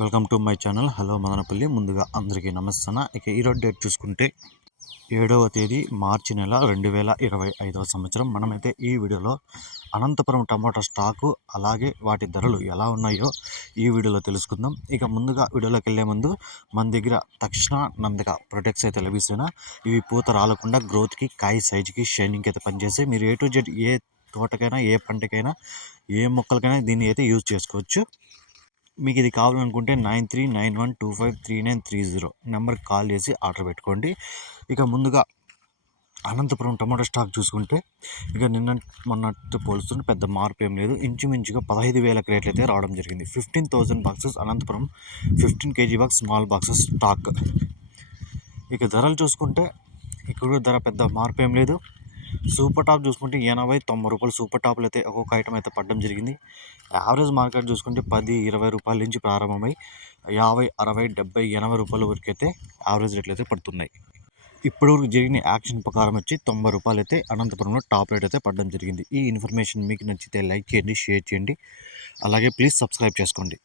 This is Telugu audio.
Welcome to my channel. Hello Madanapalle. ముందుగా అందరికీ నమస్తాన ఇక ఈరోజు డేట్ చూసుకుంటే ఏడవ తేదీ మార్చి నెల రెండు వేల ఇరవై ఐదవ సంవత్సరం. మనమైతే ఈ వీడియోలో అనంతపురం టమాటా స్టాకు అలాగే వాటి ధరలు ఎలా ఉన్నాయో ఈ వీడియోలో తెలుసుకుందాం. ఇక ముందుగా వీడియోలోకి వెళ్ళే ముందు మన దగ్గర తక్షణ నందక ప్రొటెక్ట్స్ అయితే లభిస్తున్నా. ఇవి పూత రాలకుండా గ్రోత్కి కాయ సైజుకి షైనింగ్కి అయితే పనిచేస్తాయి. మీరు ఏ టు జెడ్ ఏ తోటకైనా ఏ పంటకైనా ఏ మొక్కలకైనా దీన్ని అయితే యూజ్ చేసుకోవచ్చు. మీకు ఇది కావాలనుకుంటే nine three nine one two five three nine three zero నెంబర్కి కాల్ చేసి ఆర్డర్ పెట్టుకోండి. ఇక ముందుగా అనంతపురం టమాటో స్టాక్ చూసుకుంటే ఇక నిన్న మొన్నట్టు పోలుస్తుంటే పెద్ద మార్పు ఏం లేదు. ఇంచుమించుగా పదహైదు వేల క్రేట్లు అయితే రావడం జరిగింది. Fifteen thousand boxes Anantapuram fifteen kg box small boxes stock. ఇక ధరలు చూసుకుంటే ఇక్కడ ధర పెద్ద మార్పు ఏం లేదు. సూపర్ టాప్ చూసుకుంటే ఎనభై తొంభై రూపాయలు సూపర్ టాప్లు అయితే ఒక్కొక్క ఐటమ్ అయితే పడడం జరిగింది. యావరేజ్ మార్కెట్ చూసుకుంటే పది ఇరవై రూపాయల నుంచి ప్రారంభమై యాభై అరవై డెబ్బై ఎనభై రూపాయల వరకు అయితే యావరేజ్ రేట్లు అయితే పడుతున్నాయి. ఇప్పటి వరకు జరిగిన యాక్షన్ ప్రకారం వచ్చి తొంభై రూపాయలు అయితే అనంతపురంలో టాప్ రేట్ అయితే పడడం జరిగింది. ఈ ఇన్ఫర్మేషన్ మీకు నచ్చితే లైక్ చేయండి షేర్ చేయండి. అలాగే ప్లీజ్ సబ్స్క్రైబ్ చేసుకోండి.